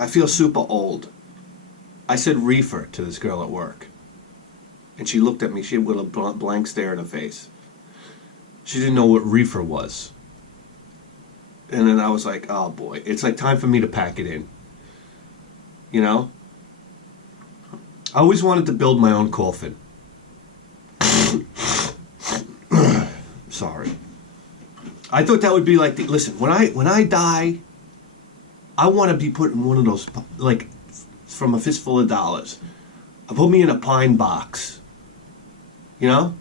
I feel super old. I said reefer to this girl at work. And she looked at me, she with a blank stare in her face. She didn't know what reefer was. And then I was like, oh boy, it's like time for me to pack it in. You know? I always wanted to build my own coffin. Sorry. I thought that would be like, listen, when I die, I want to be put in one of those, like, from a fistful of dollars. Put me in a pine box. You know?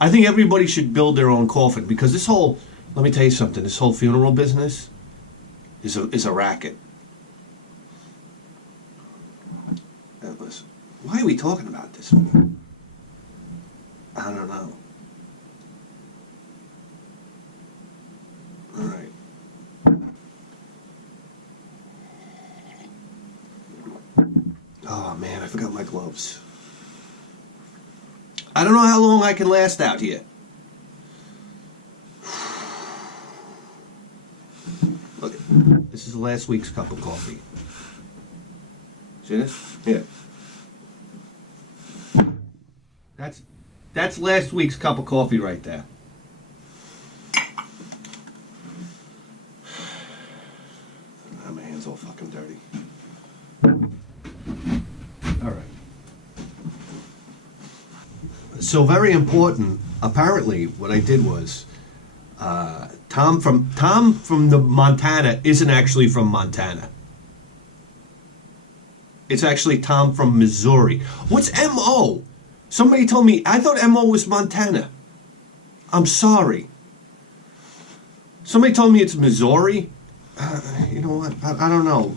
I think everybody should build their own coffin, because this whole, let me tell you something, this whole funeral business is a racket. And listen, why are we talking about this for? I don't know. All right. Oh man, I forgot my gloves. I don't know how long I can last out here. Look, this is last week's cup of coffee. See this? Yeah. That's last week's cup of coffee right there. Oh, my hand's all fucking dirty. All right. So very important. Apparently, what I did was, Tom from the Montana isn't actually from Montana. It's actually Tom from Missouri. What's M.O.? Somebody told me, I thought M.O. was Montana. I'm sorry. Somebody told me it's Missouri. You know what? I don't know.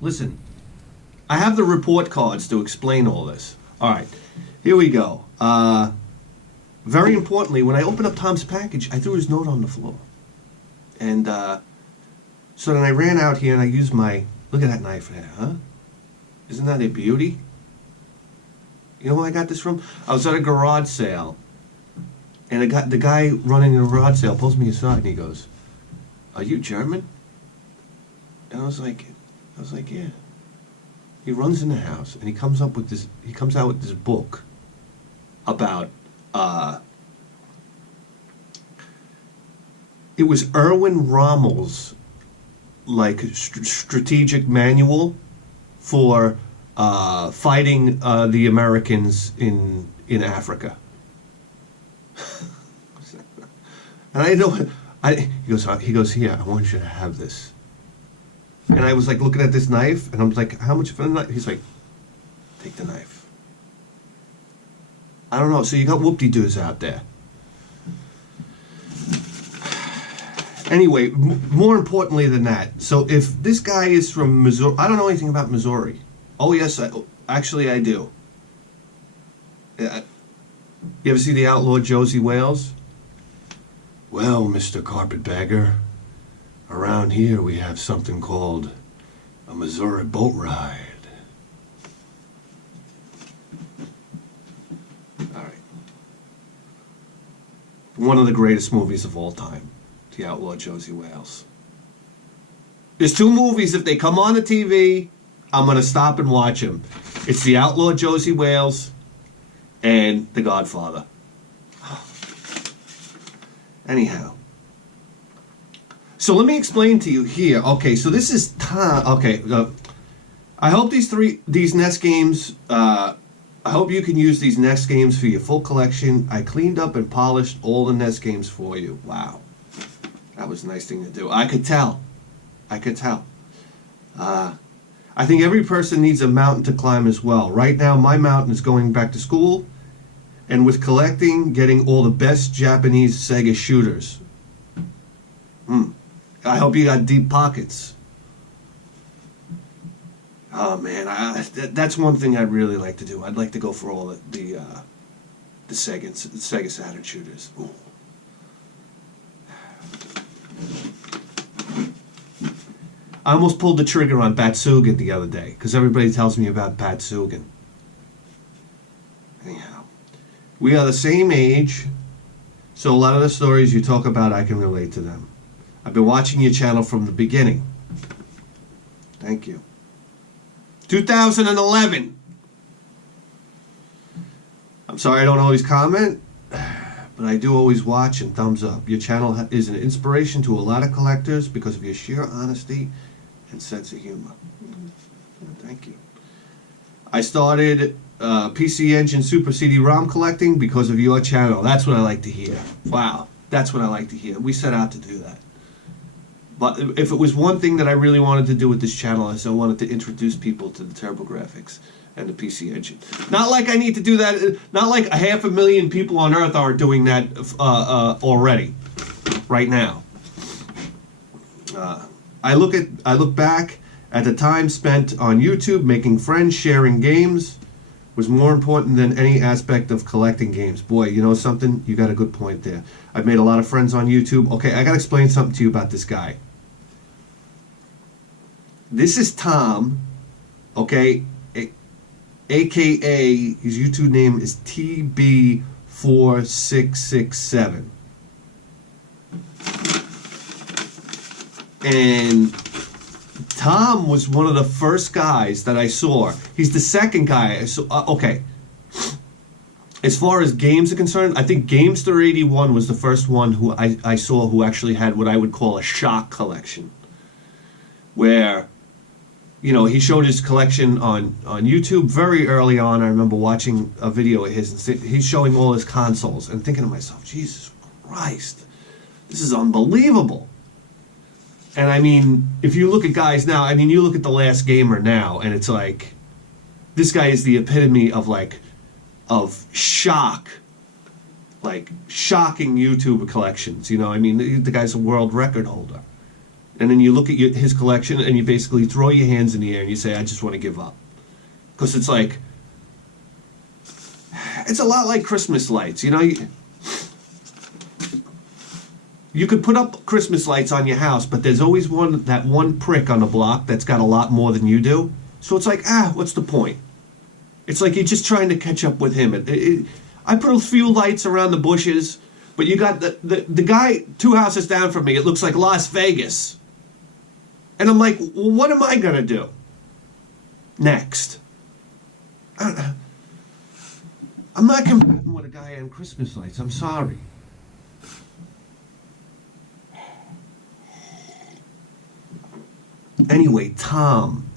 Listen, I have the report cards to explain all this. All right, here we go. Very importantly, when I opened up Tom's package, I threw his note on the floor. And so then I ran out here and I used my, look at that knife there, huh? Isn't that a beauty? You know where I got this from? I was at a garage sale. And the guy running the garage sale pulls me aside and he goes, "Are you German?" And I was like, yeah. He runs in the house and he comes out with this book about, it was Erwin Rommel's like strategic manual for fighting the Americans in Africa. And I know, he goes, "Here, I want you to have this." And I was like looking at this knife, and I was like, "How much for the knife?" He's like, "Take the knife." I don't know. So you got whoop-de-doos out there. Anyway, more importantly than that, so if this guy is from Missouri, I don't know anything about Missouri. Oh yes, actually I do. You ever see the outlaw Josie Wales? "Well, Mr. Carpetbagger, around here we have something called a Missouri boat ride." All right. One of the greatest movies of all time, The Outlaw Josie Wales. There's two movies, if they come on the TV, I'm going to stop and watch them. It's The Outlaw Josie Wales and The Godfather. Anyhow. So let me explain to you here. Okay, so this is I hope these Nest games, I hope you can use these Nest games for your full collection. I cleaned up and polished all the Nest games for you. Wow. That was a nice thing to do. I could tell. I think every person needs a mountain to climb as well. Right now, my mountain is going back to school, and with collecting, getting all the best Japanese Sega shooters. I hope you got deep pockets. Oh man, that's one thing I'd really like to do. I'd like to go for all the Sega Saturn shooters. Ooh. I almost pulled the trigger on Batsugan the other day because everybody tells me about Batsugan. Anyhow, we are the same age, so a lot of the stories you talk about, I can relate to them. I've been watching your channel from the beginning. Thank you. 2011. I'm sorry I don't always comment, but I do always watch and thumbs up. Your channel is an inspiration to a lot of collectors because of your sheer honesty and sense of humor. Thank you. I started PC Engine Super CD-ROM collecting because of your channel. That's what I like to hear. Wow, that's what I like to hear. We set out to do that. But if it was one thing that I really wanted to do with this channel, is I wanted to introduce people to the TurboGrafx and the PC Engine. Not like I need to do that. Not like 500,000 people on Earth are doing that already, right now. I look back at the time spent on YouTube making friends, sharing games was more important than any aspect of collecting games. Boy, you know something? You got a good point there. I've made a lot of friends on YouTube. Okay, I got to explain something to you about this guy. This is Tom, okay, a.k.a. his YouTube name is TB4667. And Tom was one of the first guys that I saw. He's the second guy I saw. Okay. As far as games are concerned, I think Gamester81 was the first one who I saw who actually had what I would call a shock collection. Where, you know, he showed his collection on YouTube very early on. I remember watching a video of his, and he's showing all his consoles and thinking to myself, Jesus Christ, this is unbelievable. And I mean, if you look at guys now, I mean, you look at The Last Gamer now, and it's like, this guy is the epitome of shock, like shocking YouTube collections. You know, I mean, the guy's a world record holder. And then you look at his collection and you basically throw your hands in the air and you say, I just want to give up. Because it's like, it's a lot like Christmas lights, you know. You could put up Christmas lights on your house, but there's always that one prick on the block that's got a lot more than you do. So it's like, what's the point? It's like you're just trying to catch up with him. I put a few lights around the bushes, but you got the guy 2 houses down from me. It looks like Las Vegas. And I'm like, well, what am I going to do next? I'm not competing with a guy on Christmas lights. I'm sorry. Anyway, Tom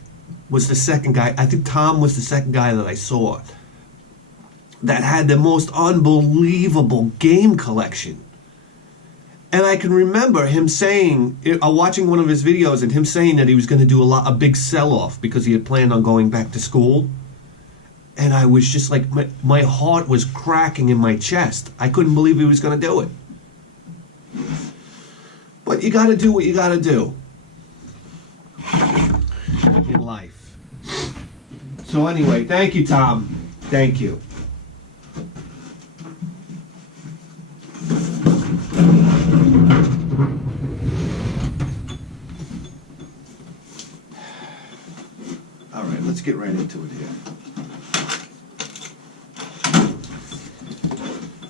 was the second guy. I think Tom was the second guy that I saw that had the most unbelievable game collection. And I can remember him saying, watching one of his videos, and him saying that he was going to do a big sell-off because he had planned on going back to school. And I was just like, my heart was cracking in my chest. I couldn't believe he was going to do it. But you got to do what you got to do in life. So anyway, thank you, Tom. Thank you. All right, let's get right into it here.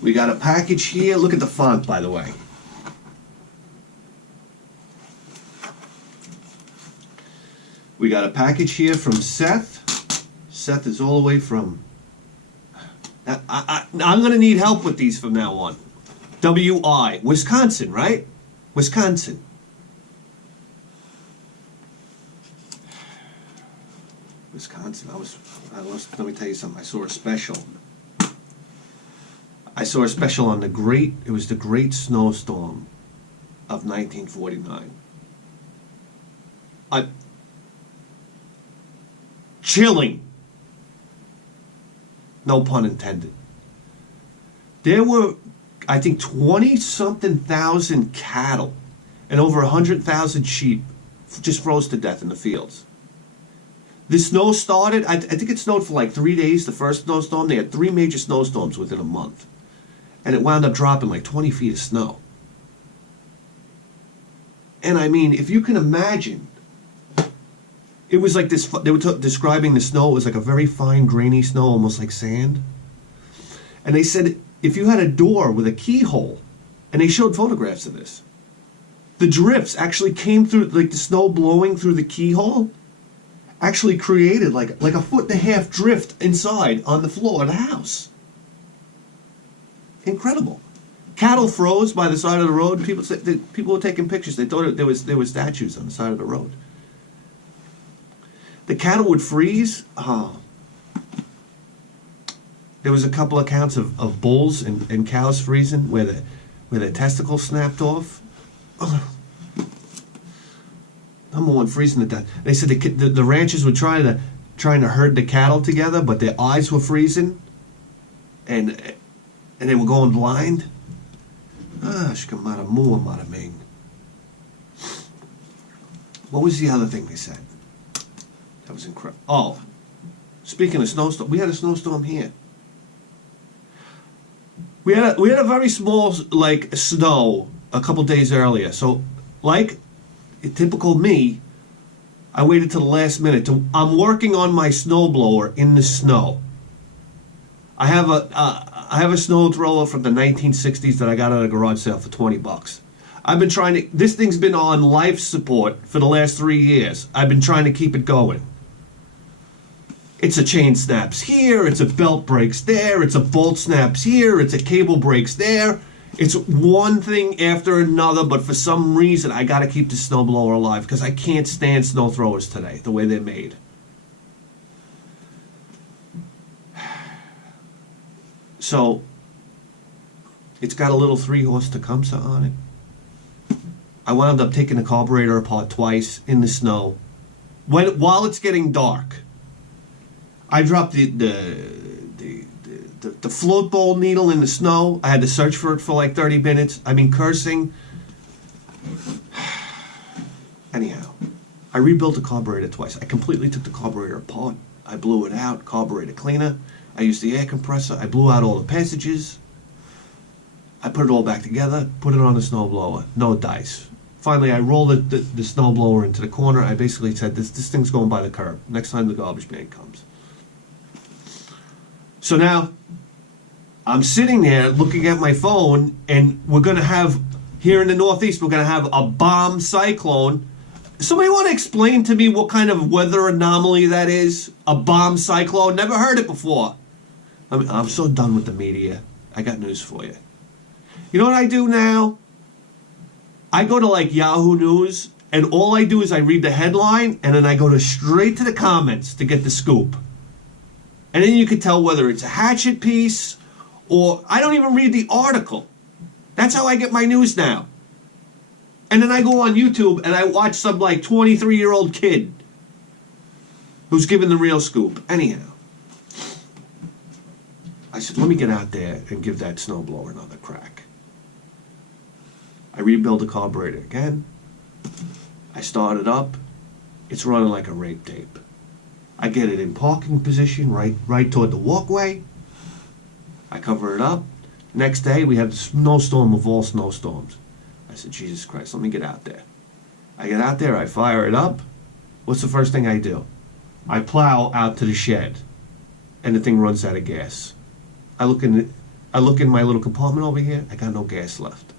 We got a package here. Look at the font, by the way. We got a package here from Seth. Seth is all the way from... I'm going to need help with these from now on. W.I. Wisconsin, right? Wisconsin. Wisconsin. Let me tell you something. I saw a special. I saw a special on it was the Great Snowstorm of 1949. Chilling. No pun intended. There were, I think, 20-something thousand cattle and over 100,000 sheep just froze to death in the fields. The snow started, I think it snowed for like 3 days, the first snowstorm. They had 3 major snowstorms within a month. And it wound up dropping like 20 feet of snow. And I mean, if you can imagine, it was like this, they were describing the snow, it was like a very fine, grainy snow, almost like sand. And they said, if you had a door with a keyhole, and they showed photographs of this, the drifts actually came through, like the snow blowing through the keyhole, actually created like a 1.5 foot drift inside on the floor of the house. Incredible. Cattle froze by the side of the road. People were taking pictures. They thought there were statues on the side of the road. The cattle would freeze. There was a couple accounts of bulls and cows freezing where their testicles snapped off. Number one, freezing to death. They said the ranchers were trying to herd the cattle together, but their eyes were freezing, and they were going blind. What was the other thing they said? That was incredible. Oh, speaking of snowstorm, we had a snowstorm here. We had a very small snow a couple days earlier. So like typical me, I waited till the last minute. I'm working on my snowblower in the snow. I have a snow thrower from the 1960s that I got at a garage sale for $20. I've been trying to. This thing's been on life support for the last 3 years. I've been trying to keep it going. It's a chain snaps here, it's a belt breaks there, it's a bolt snaps here, it's a cable breaks there. It's one thing after another, but for some reason I gotta keep the snowblower alive because I can't stand snow throwers today, the way they're made. So, it's got a little 3-horse Tecumseh on it. I wound up taking the carburetor apart twice in the snow. While it's getting dark, I dropped the float bowl needle in the snow. I had to search for it for like 30 minutes. I mean, cursing. Anyhow, I rebuilt the carburetor twice. I completely took the carburetor apart. I blew it out, carburetor cleaner. I used the air compressor. I blew out all the passages. I put it all back together, put it on the snowblower. No dice. Finally, I rolled the snowblower into the corner. I basically said, this thing's going by the curb. Next time the garbage man comes. So now, I'm sitting there looking at my phone, and we're going to have, here in the Northeast, we're going to have a bomb cyclone. Somebody want to explain to me what kind of weather anomaly that is? A bomb cyclone? Never heard it before. I mean, I'm so done with the media. I got news for you. You know what I do now? I go to like Yahoo News, and all I do is I read the headline, and then I go straight to the comments to get the scoop. And then you can tell whether it's a hatchet piece or I don't even read the article. That's how I get my news now. And then I go on YouTube and I watch some like 23-year-old kid who's giving the real scoop. Anyhow, I said, let me get out there and give that snowblower another crack. I rebuild the carburetor again. I start it up. It's running like a rape tape. I get it in parking position right toward the walkway. I cover it up. Next day, we have the snowstorm of all snowstorms. I said, Jesus Christ, let me get out there. I get out there, I fire it up. What's the first thing I do? I plow out to the shed, and the thing runs out of gas. I look in my little compartment over here, I got no gas left.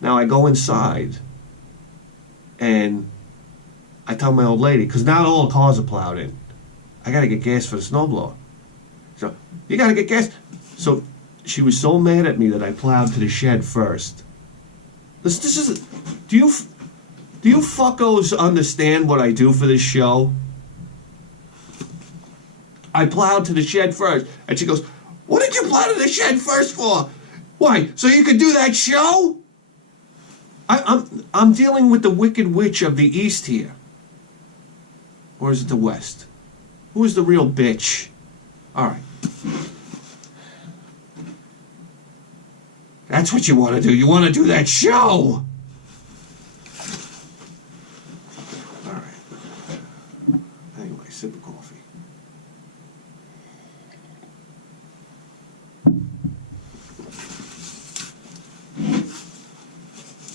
Now I go inside, and I tell my old lady, because now all the cars are plowed in, I got to get gas for the snowblower. So, you got to get gas. So, she was so mad at me that I plowed to the shed first. This is, do you fuckos understand what I do for this show? I plowed to the shed first. And she goes, what did you plow to the shed first for? Why, so you could do that show? I'm dealing with the Wicked Witch of the East here. Or is it the West? Who is the real bitch? All right. That's what you want to do. You want to do that show. All right. Anyway, sip of coffee.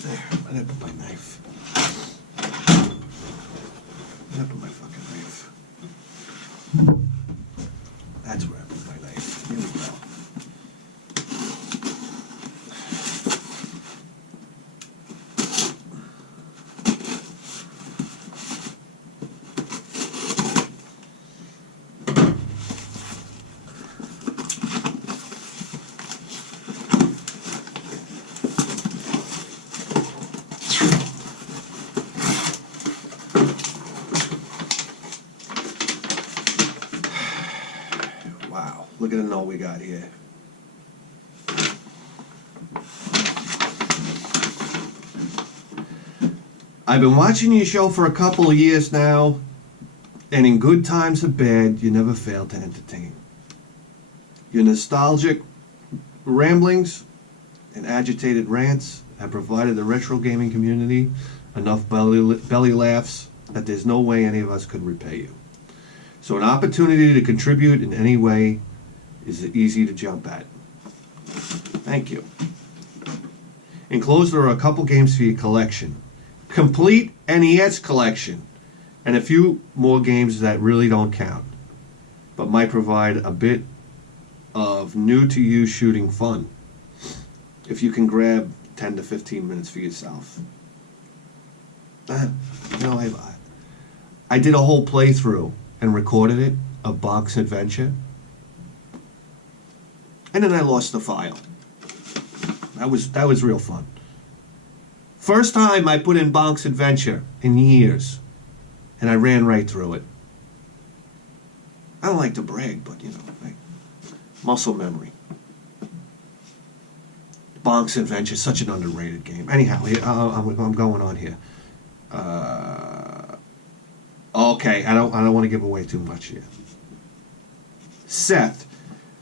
There. Where did I put my knife? Where did I put my fucking knife? That's where I put my knife. Here we go. Look at the note we got here. I've been watching your show for a couple of years now, and in good times or bad, you never fail to entertain. Your nostalgic ramblings and agitated rants have provided the retro gaming community enough belly laughs that there's no way any of us could repay you. So an opportunity to contribute in any way is easy to jump at. Thank you. Enclosed are a couple games for your collection. Complete NES collection, and a few more games that really don't count, but might provide a bit of new-to-you shooting fun if you can grab 10 to 15 minutes for yourself. You know, I did a whole playthrough and recorded it of Bonk's Adventure, and then I lost the file. That was real fun. First time I put in Bonk's Adventure in years, and I ran right through it. I don't like to brag, but you know, like, muscle memory. Bonk's Adventure, such an underrated game. Anyhow, I'm going on here. Okay, I don't want to give away too much here. Seth.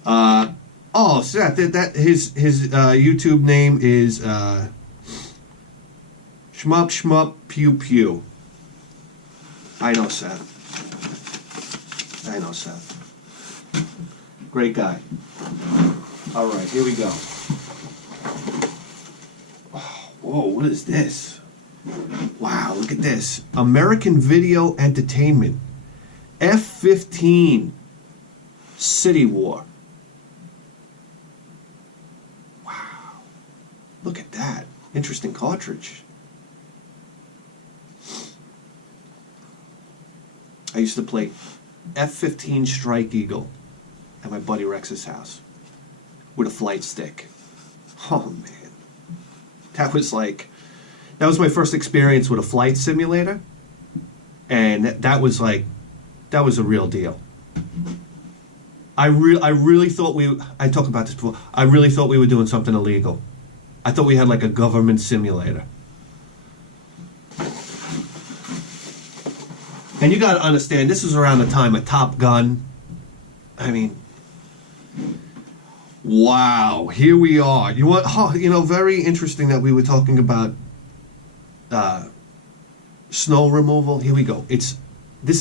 Seth. That his YouTube name is ShmupShmupPewPew. I know Seth. Great guy. All right, here we go. Oh, whoa, what is this? Wow, look at this. American Video Entertainment. F-15 City War. Wow. Look at that. Interesting cartridge. I used to play F-15 Strike Eagle at my buddy Rex's house with a flight stick. Oh man, that was my first experience with a flight simulator, and that was a real deal. I really thought I talked about this before. I really thought we were doing something illegal. I thought we had like a government simulator. And you got to understand, this was around the time of Top Gun. I mean, wow, here we are. Very interesting that we were talking about snow removal. Here we go. This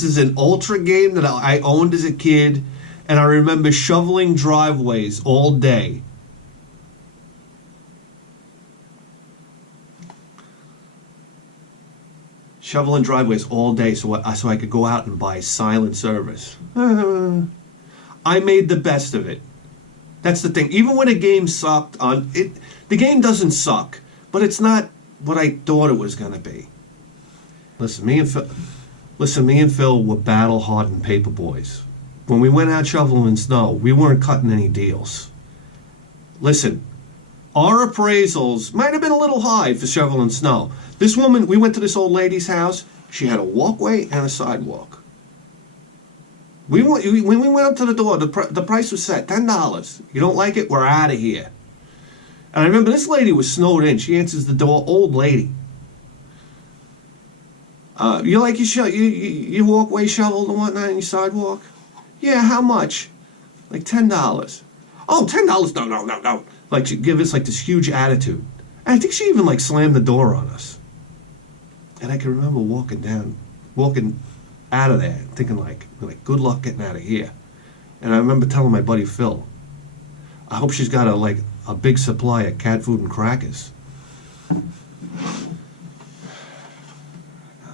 is an Ultra game that I owned as a kid, and I remember shoveling driveways all day. Shoveling driveways all day so I could go out and buy silent service. I made the best of it. That's the thing. Even when a game sucked, the game doesn't suck, but it's not what I thought it was going to be. Listen, me and Phil were battle-hardened paper boys. When we went out shoveling snow, we weren't cutting any deals. Listen, our appraisals might have been a little high for shoveling snow. This woman, we went to this old lady's house. She had a walkway and a sidewalk. When we went up to the door, the price was set, $10. You don't like it? We're out of here. And I remember this lady was snowed in. She answers the door, old lady. You like your walkway shoveled and whatnot, and your sidewalk? Yeah, how much? Like $10. Oh, $10? No. Like, she give us like this huge attitude. And I think she even like slammed the door on us. And I can remember walking out of there, thinking like, good luck getting out of here. And I remember telling my buddy Phil, I hope she's got a big supply of cat food and crackers. I don't know.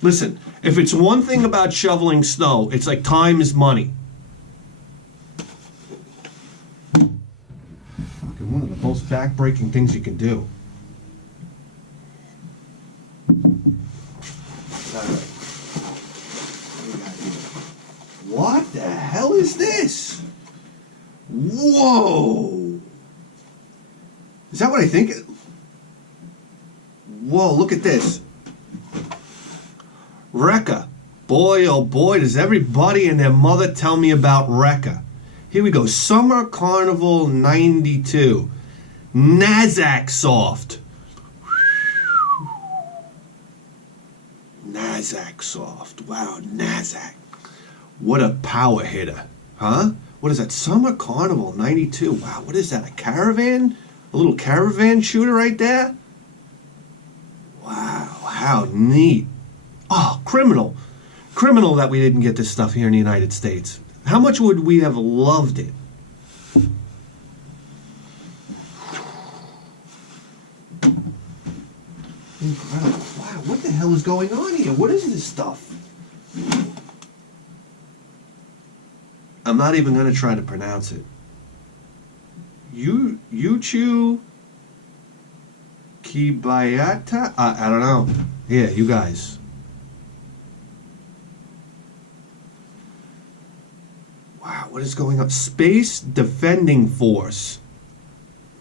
Listen, if it's one thing about shoveling snow, it's like time is money. Fucking one of the most back-breaking things you can do. What the hell is this? Whoa! Is that what I think? Whoa, look at this. Rekka, Boy, oh boy, does everybody and their mother tell me about Wrecker. Here we go. Summer Carnival 92. Nazac Soft. Nazac Soft. Wow, Nazac. What a power hitter. Huh? What is that? Summer Carnival 92. Wow, what is that? A caravan? A little caravan shooter right there? Wow, how neat. Oh, criminal. Criminal that we didn't get this stuff here in the United States. How much would we have loved it? Incredible. Wow, what the hell is going on here? What is this stuff? I'm not even going to try to pronounce it. Yuchu Kibayata? I don't know. Yeah, you guys. Wow, what is going on? Space Defending Force.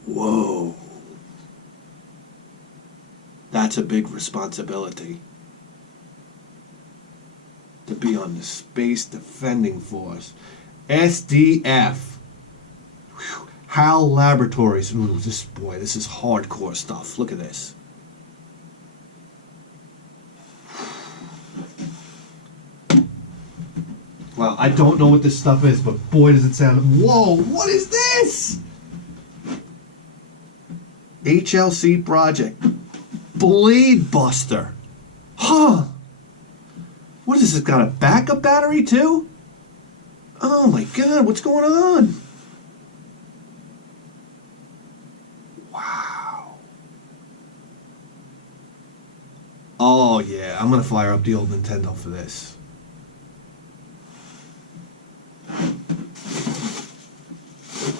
Whoa. That's a big responsibility. To be on the Space Defending Force. SDF. Whew. HAL Laboratories. Ooh, this is hardcore stuff. Look at this. Well, I don't know what this stuff is, but boy does it sound... Whoa, what is this? HLC Project. Blade Buster. Huh. What is this? Got a backup battery too? Oh my god, what's going on? Wow. Oh yeah, I'm gonna fire up the old Nintendo for this.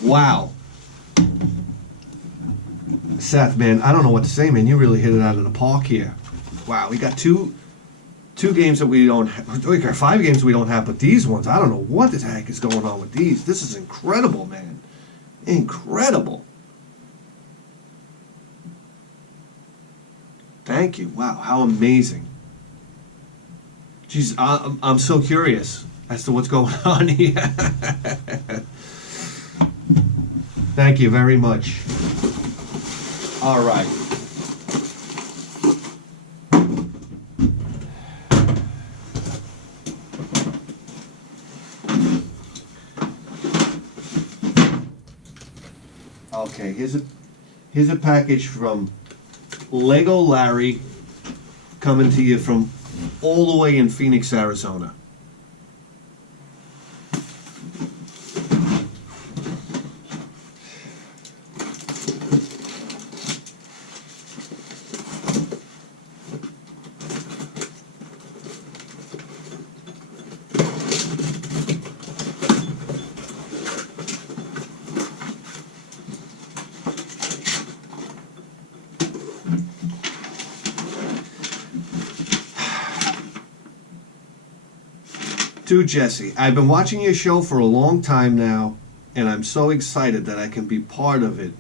Wow. Seth, man, I don't know what to say, man. You really hit it out of the park here. Wow, we got two games that we don't have. We got 5 games we don't have, but these ones, I don't know what the heck is going on with these. This is incredible, man. Incredible. Thank you. Wow, how amazing. Jeez, I'm so curious as to what's going on here. Thank you very much. All right. Okay, here's a package from Lego Larry, coming to you from all the way in Phoenix, Arizona. To Jesse, I've been watching your show for a long time now, and I'm so excited that I can be part of it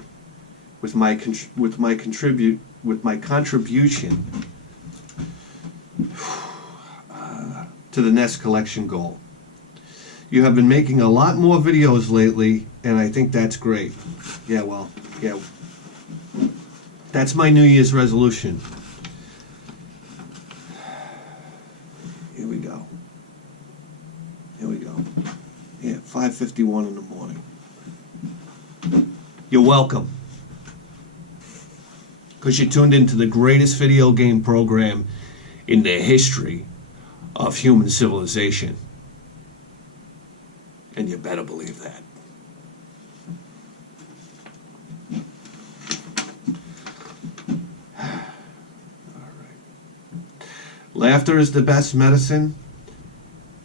with my contribution to the NES collection goal. You have been making a lot more videos lately, and I think that's great. Yeah, that's my New Year's resolution. Here we go. Yeah, 5:51 in the morning. You're welcome. Because you tuned into the greatest video game program in the history of human civilization. And you better believe that. All right. Laughter is the best medicine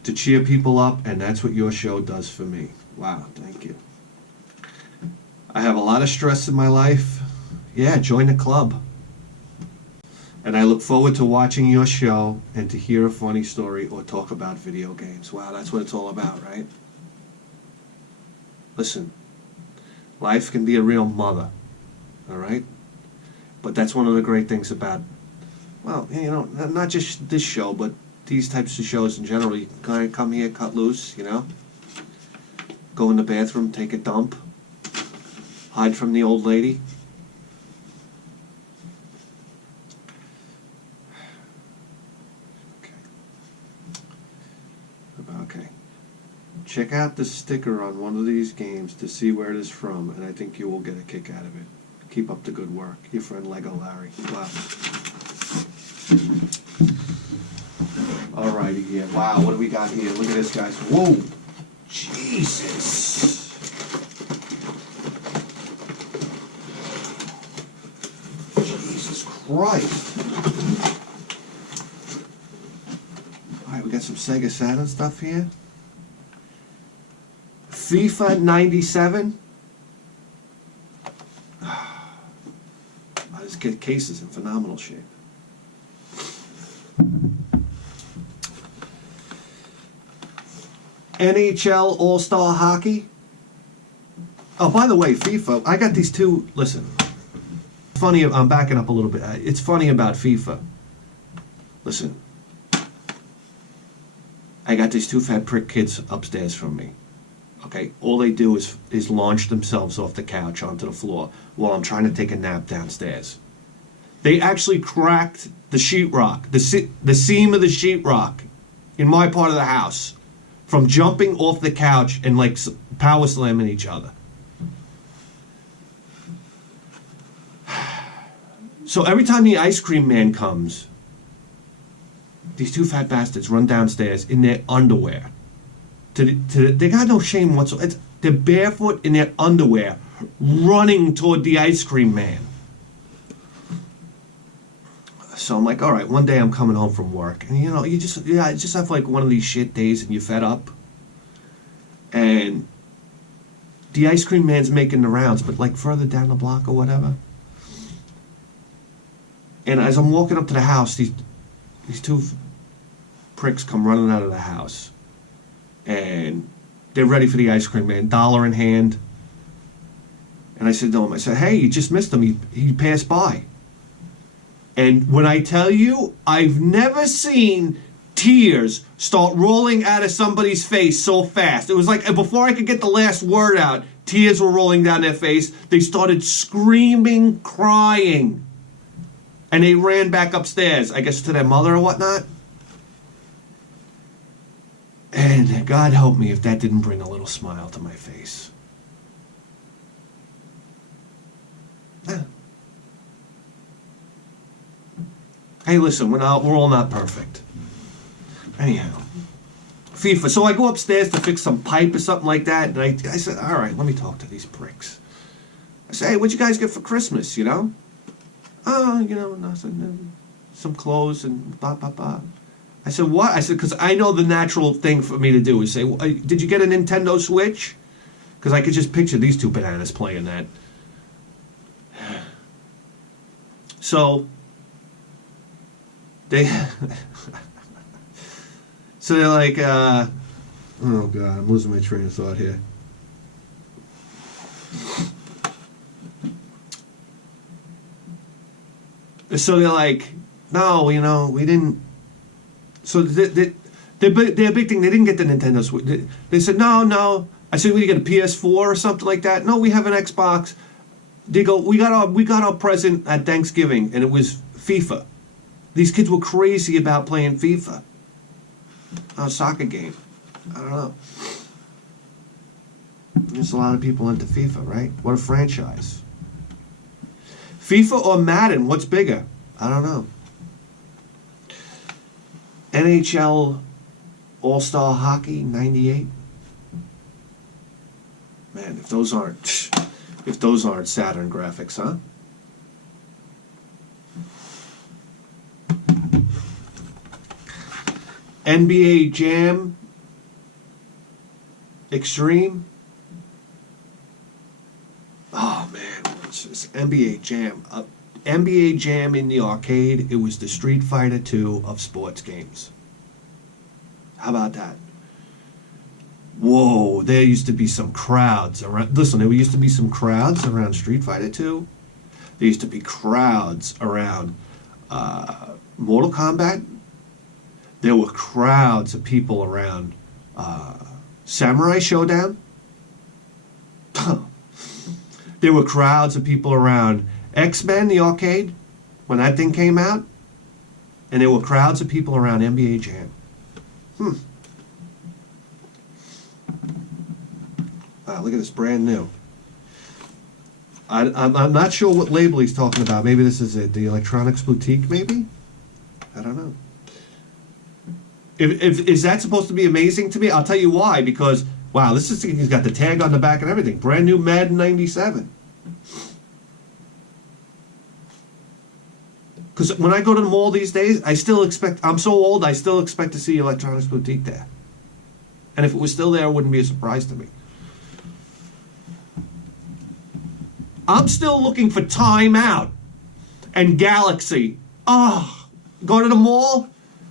to cheer people up, and that's what your show does for me. Wow, thank you. I have a lot of stress in my life. Yeah, join the club. And I look forward to watching your show and to hear a funny story or talk about video games. Wow, that's what it's all about, right? Listen, life can be a real mother, all right? But that's one of the great things about, well, you know, not just this show, but these types of shows in general, you can kind of come here, cut loose, you know? Go in the bathroom, take a dump, hide from the old lady. Okay. Check out the sticker on one of these games to see where it is from, and I think you will get a kick out of it. Keep up the good work. Your friend Lego Larry. Wow. Alrighty, yeah. Wow, what do we got here? Look at this, guys. Whoa! Jesus! Jesus Christ! Alright, we got some Sega Saturn stuff here. FIFA 97. This case is in phenomenal shape. NHL All-Star Hockey. Oh, by the way, FIFA, I got these two, listen, funny, I'm backing up a little bit. It's funny about FIFA. Listen, I got these two fat prick kids upstairs from me. Okay, all they do is launch themselves off the couch onto the floor while I'm trying to take a nap downstairs. They actually cracked the sheetrock, the seam of the sheetrock in my part of the house from jumping off the couch and like power slamming each other. So every time the ice cream man comes, these two fat bastards run downstairs in their underwear. They got no shame whatsoever. They're barefoot in their underwear, running toward the ice cream man. So I'm like, all right, one day I'm coming home from work, and you know, you just have like one of these shit days, and you're fed up, and the ice cream man's making the rounds, but like further down the block or whatever. And as I'm walking up to the house, these two pricks come running out of the house. And they're ready for the ice cream man, dollar in hand. And I said to him, I said, hey, you just missed him. He passed by. And when I tell you, I've never seen tears start rolling out of somebody's face so fast. It was like before I could get the last word out, tears were rolling down their face. They started screaming, crying. And they ran back upstairs, I guess to their mother or whatnot. And God help me if that didn't bring a little smile to my face. Yeah. Hey, listen, we're all not perfect. Anyhow, FIFA. So I go upstairs to fix some pipe or something like that, and I said, all right, let me talk to these pricks. I say, hey, what'd you guys get for Christmas, you know? Oh, you know, nothing, some clothes and blah, blah, blah. I said, what? I said, because I know the natural thing for me to do is say, did you get a Nintendo Switch? Because I could just picture these two bananas playing that. So, they're like, oh God, I'm losing my train of thought here. So they're like, no, you know, we didn't. So their big thing, they didn't get the Nintendo Switch. They said, no. I said, we get a PS4 or something like that. No, we have an Xbox. They go, we got our present at Thanksgiving, and it was FIFA. These kids were crazy about playing FIFA. A soccer game. I don't know. There's a lot of people into FIFA, right? What a franchise. FIFA or Madden, what's bigger? I don't know. NHL All-Star Hockey, 98. Man, if those aren't Saturn graphics, huh? NBA Jam Extreme. Oh man, it's just NBA Jam. NBA Jam in the arcade, it was the Street Fighter II of sports games. How about that? Whoa, there used to be some crowds around. Listen, there used to be some crowds around Street Fighter II. There used to be crowds around Mortal Kombat. There were crowds of people around Samurai Showdown. There were crowds of people around X-Men, the arcade, when that thing came out. And there were crowds of people around NBA Jam. Wow, look at this, brand new. I'm not sure what label he's talking about. Maybe this is the Electronics Boutique, maybe? I don't know. Is that supposed to be amazing to me? I'll tell you why. Because, wow, he's got the tag on the back and everything. Brand new Madden 97. Because when I go to the mall these days, I'm so old, I still expect to see Electronics Boutique there. And if it was still there, it wouldn't be a surprise to me. I'm still looking for Time Out and Galaxy. Go to the mall,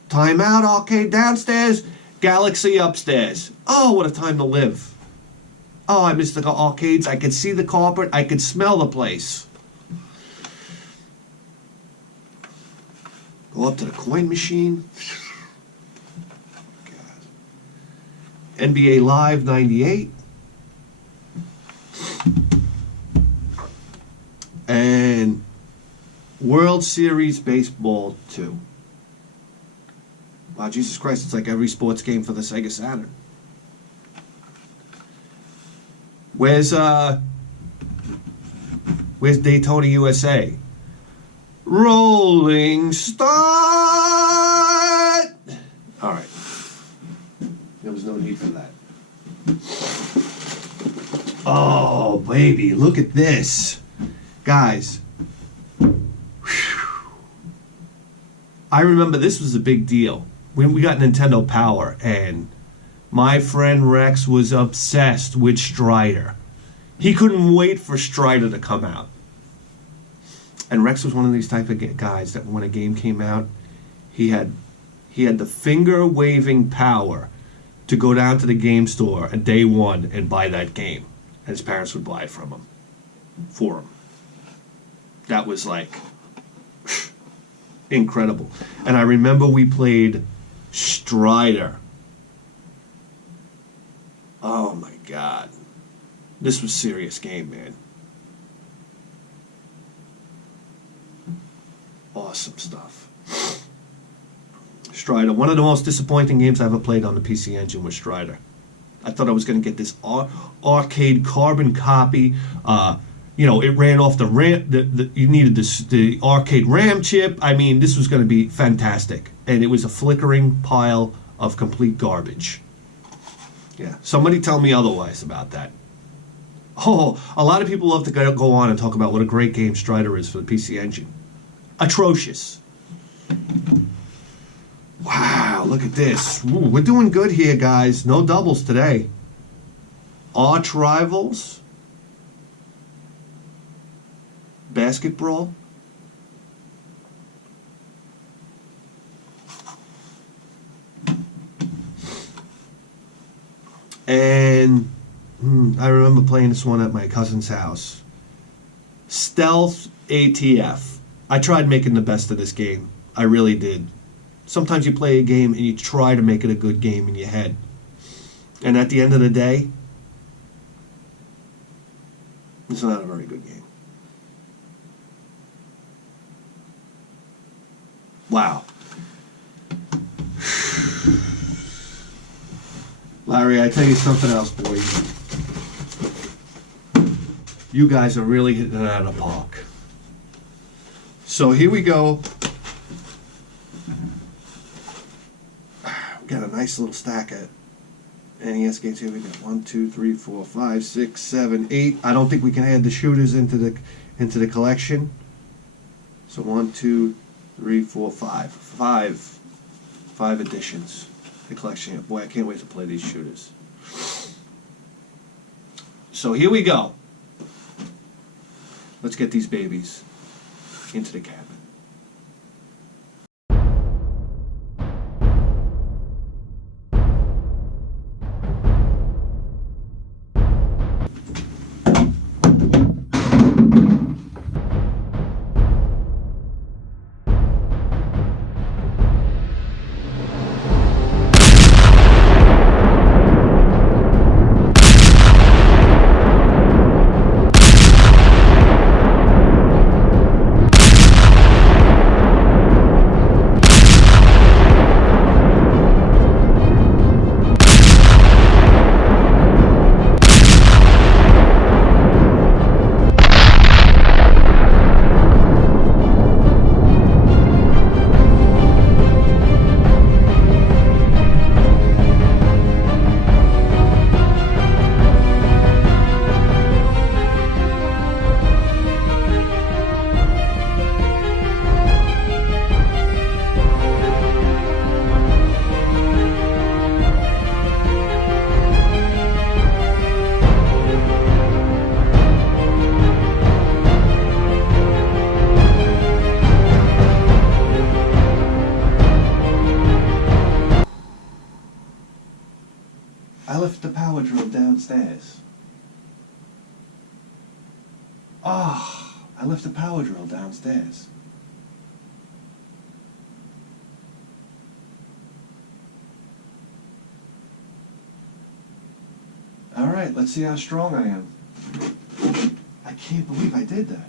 Time Out arcade downstairs, Galaxy upstairs. What a time to live. I miss the arcades. I could see the carpet. I could smell the place. Go up to the coin machine. God. NBA Live 98. And World Series Baseball 2. Wow, Jesus Christ, it's like every sports game for the Sega Saturn. Where's Daytona, USA? Rolling Start! All right. There was no need for that. Oh, baby, look at this. Guys, I remember this was a big deal. When we got Nintendo Power, and my friend Rex was obsessed with Strider. He couldn't wait for Strider to come out. And Rex was one of these type of guys that when a game came out, he had the finger-waving power to go down to the game store at day one and buy that game. And his parents would buy it for him. That was like incredible. And I remember we played Strider. Oh my God. This was serious game, man. Awesome stuff. Strider. One of the most disappointing games I ever played on the PC Engine was Strider. I thought I was going to get this arcade carbon copy. It ran off the RAM. You needed the arcade RAM chip. I mean, this was going to be fantastic. And it was a flickering pile of complete garbage. Yeah. Somebody tell me otherwise about that. Oh, a lot of people love to go on and talk about what a great game Strider is for the PC Engine. Atrocious. Wow, look at this. Ooh, we're doing good here, guys. No doubles today. Arch Rivals. Basketball. And I remember playing this one at my cousin's house. Stealth ATF. I tried making the best of this game. I really did. Sometimes you play a game and you try to make it a good game in your head. And at the end of the day, it's not a very good game. Wow. Larry, I tell you something else, boy. You guys are really hitting it out of the park. So here we go. We got a nice little stack of NES games here. We got 1, 2, 3, 4, 5, 6, 7, 8. I don't think we can add the shooters into the collection. So 1, 2, 3, 4, 5. Five editions. The collection. Boy, I can't wait to play these shooters. So here we go. Let's get these babies into the cabin. downstairs. Ah, I left the power drill downstairs. All right, let's see how strong I am. I can't believe I did that.